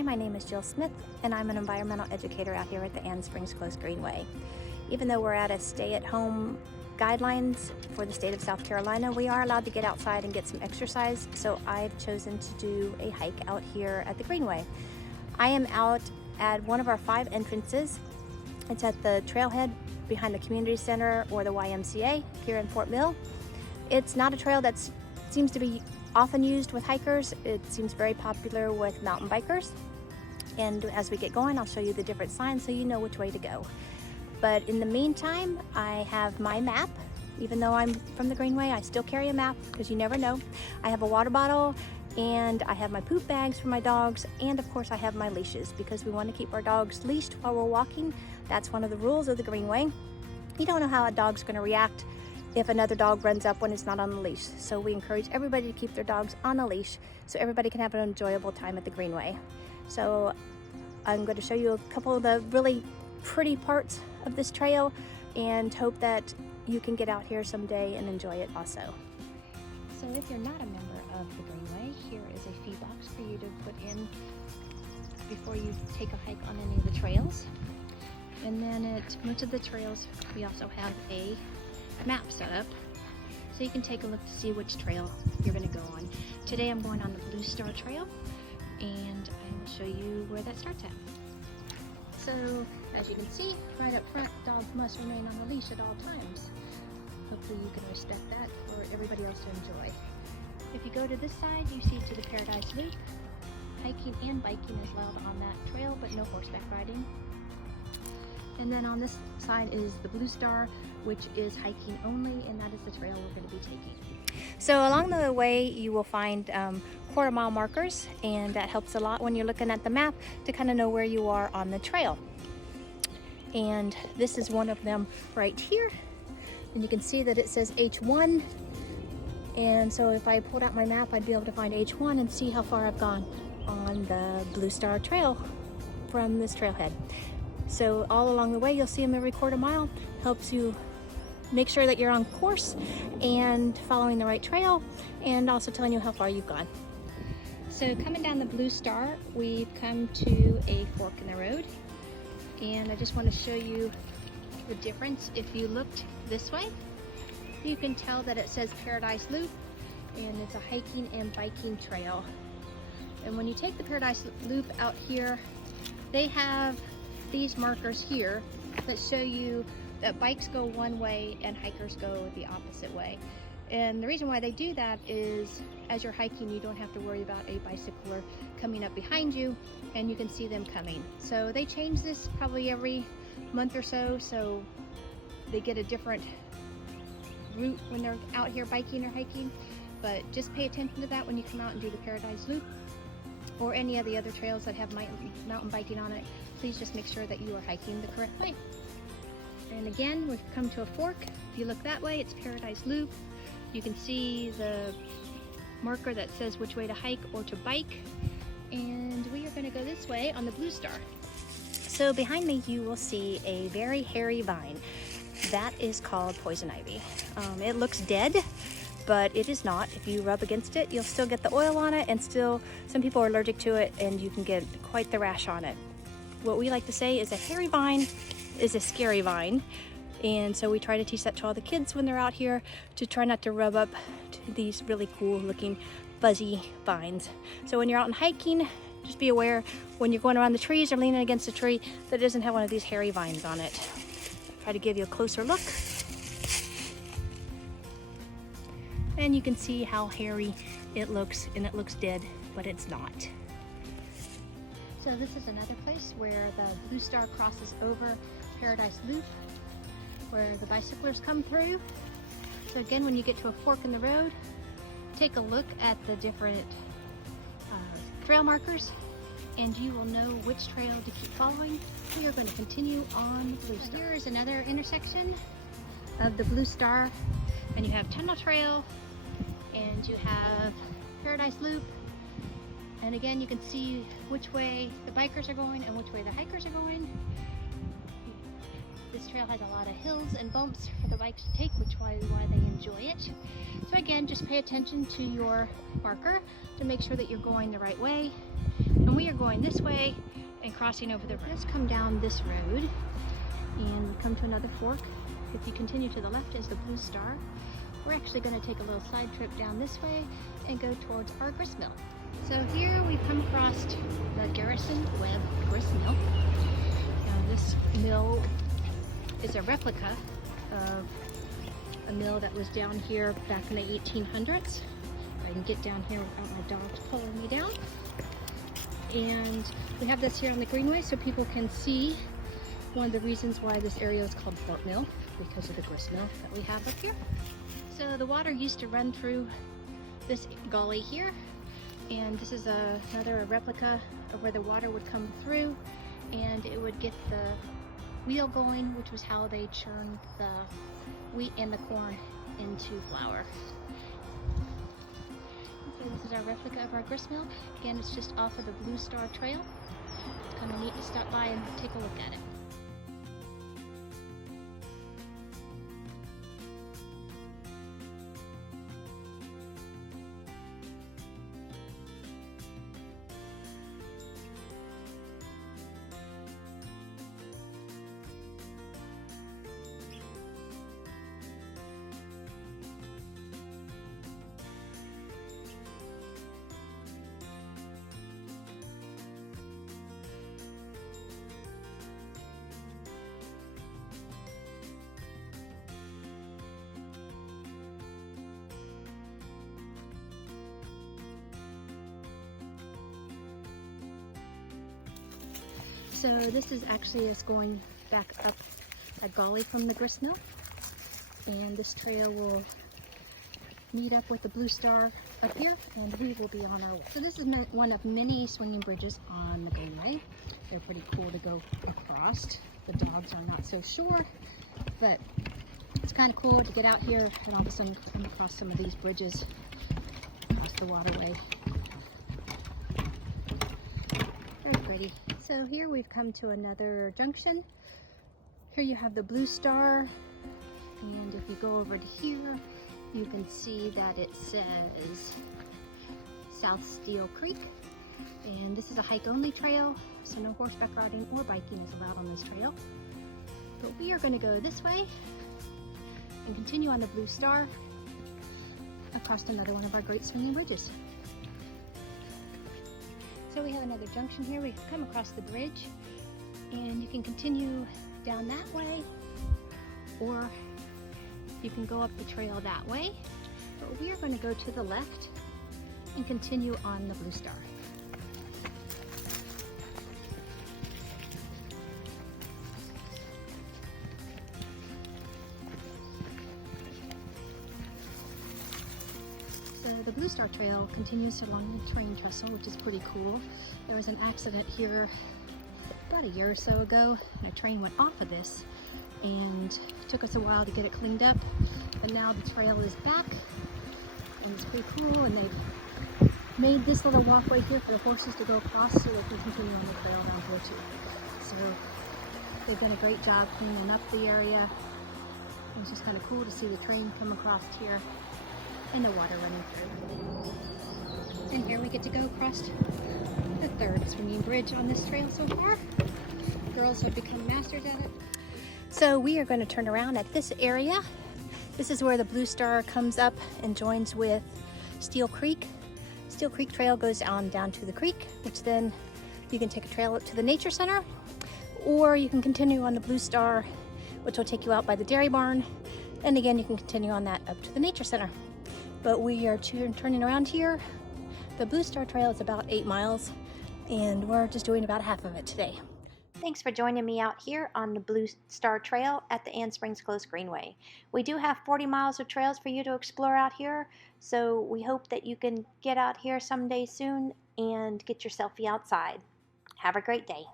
Hi, my name is Jill Smith, and I'm an environmental educator out here at the Ann Springs Close Greenway. Even though we're at a stay-at-home guidelines for the state of South Carolina, we are allowed to get outside and get some exercise, so I've chosen to do a hike out here at the Greenway. I am out at one of our 5 entrances. It's at the trailhead behind the community center or the YMCA here in Fort Mill. It's not a trail that seems to be often used with hikers. It seems very popular with mountain bikers. And as we get going, I'll show you the different signs so you know which way to go. But in the meantime, I have my map. Even though I'm from the Greenway, I still carry a map because you never know. I have a water bottle, and I have my poop bags for my dogs, and of course I have my leashes because we want to keep our dogs leashed while we're walking. That's one of the rules of the Greenway. You don't know how a dog's going to react if another dog runs up when it's not on the leash. So we encourage everybody to keep their dogs on a leash so everybody can have an enjoyable time at the Greenway. So I'm going to show you a couple of the really pretty parts of this trail and hope that you can get out here someday and enjoy it also. So if you're not a member of the Greenway, here is a fee box for you to put in before you take a hike on any of the trails. And then at most of the trails, we also have a map set up so you can take a look to see which trail you're going to go on. Today I'm going on the Blue Star Trail, and I will show you where that starts at. So as you can see, right up front, dogs must remain on the leash at all times. Hopefully you can respect that for everybody else to enjoy. If you go to this side, you see to the Paradise Loop. Hiking and biking is allowed on that trail, but no horseback riding. And then on this side is the Blue Star, which is hiking only, and that is the trail we're going to be taking. So along the way you will find quarter-mile markers, and that helps a lot when you're looking at the map to kind of know where you are on the trail. And this is one of them right here, and you can see that it says H1, and so if I pulled out my map I'd be able to find H1 and see how far I've gone on the Blue Star Trail from this trailhead. So all along the way you'll see them every quarter mile. Helps you make sure that you're on course and following the right trail, and also telling you how far you've gone. So coming down the Blue Star, we've come to a fork in the road, and I just want to show you the difference. If you looked this way, you can tell that it says Paradise Loop, and it's a hiking and biking trail. And when you take the Paradise Loop out here, they have these markers here that show you that bikes go one way and hikers go the opposite way. And the reason why they do that is as you're hiking, you don't have to worry about a bicycler coming up behind you, and you can see them coming. So they change this probably every month or so, so they get a different route when they're out here biking or hiking. But just pay attention to that when you come out and do the Paradise Loop or any of the other trails that have mountain biking on it. Please just make sure that you are hiking the correct way. And again, we've come to a fork. If you look that way, it's Paradise Loop. You can see the marker that says which way to hike or to bike. And we are going to go this way on the Blue Star. So behind me you will see a very hairy vine. That is called poison ivy. It looks dead, but it is not. If you rub against it, you'll still get the oil on it, and still some people are allergic to it, and you can get quite the rash on it. What we like to say is a hairy vine is a scary vine, and so we try to teach that to all the kids when they're out here, to try not to rub up to these really cool looking fuzzy vines. So when you're out and hiking, just be aware when you're going around the trees or leaning against a tree that doesn't have one of these hairy vines on it. Try to give you a closer look, and you can see how hairy it looks, and it looks dead, but it's not. So this is another place where the Blue Star crosses over Paradise Loop, where the bicyclers come through. So again, when you get to a fork in the road, take a look at the different trail markers, and you will know which trail to keep following. We are going to continue on Blue Star. Here is another intersection of the Blue Star, and you have Tunnel Trail, and you have Paradise Loop. And again, you can see which way the bikers are going and which way the hikers are going. This trail has a lot of hills and bumps for the bikes to take, which is why they enjoy it. So again, just pay attention to your marker to make sure that you're going the right way. And we are going this way and crossing over the road. Let's come down this road and we come to another fork. If you continue to the left is the Blue Star. We're actually going to take a little side trip down this way and go towards our grist mill. So here we've come across the Garrison Webb grist mill. Now this mill is a replica of a mill that was down here back in the 1800s. I can get down here without my dogs pulling me down. And we have this here on the greenway so people can see one of the reasons why this area is called Fort Mill, because of the grist mill that we have up here. So the water used to run through this gully here, and this is another replica of where the water would come through and it would get the wheel going, which was how they churned the wheat and the corn into flour. So this is our replica of our grist mill. Again, it's just off of the Blue Star Trail. It's kind of neat to stop by and take a look at it. So this is actually us going back up a gully from the grist mill, and this trail will meet up with the Blue Star up here, and we will be on our way. So this is one of many swinging bridges on the Greenway. They're pretty cool to go across. The dogs are not so sure, but it's kind of cool to get out here and all of a sudden come across some of these bridges across the waterway. Very pretty. So here we've come to another junction. Here you have the Blue Star, and if you go over to here, you can see that it says South Steel Creek, and this is a hike-only trail, so no horseback riding or biking is allowed on this trail. But we are going to go this way and continue on the Blue Star across another one of our great swinging bridges. So we have another junction here. We've come across the bridge, and you can continue down that way, or you can go up the trail that way. But we are going to go to the left and continue on the Blue Star. So the Blue Star Trail continues along the train trestle, which is pretty cool. There was an accident here about a year or so ago, and a train went off of this, and it took us a while to get it cleaned up, but now the trail is back, and it's pretty cool, and they've made this little walkway here for the horses to go across so they can continue on the trail down here too. So they've done a great job cleaning up the area. It's just kind of cool to see the train come across here and the water running through. And here we get to go across the third swinging bridge on this trail so far. Girls have become masters at it. So we are going to turn around at this area. This is where the Blue Star comes up and joins with Steel Creek. Steel Creek Trail goes on down to the creek, which then you can take a trail up to the Nature Center, or you can continue on the Blue Star, which will take you out by the dairy barn. And again, you can continue on that up to the Nature Center. But we are turning around here. The Blue Star Trail is about 8 miles, and we're just doing about half of it today. Thanks for joining me out here on the Blue Star Trail at the Ann Springs Close Greenway. We do have 40 miles of trails for you to explore out here, so we hope that you can get out here someday soon and get your selfie outside. Have a great day.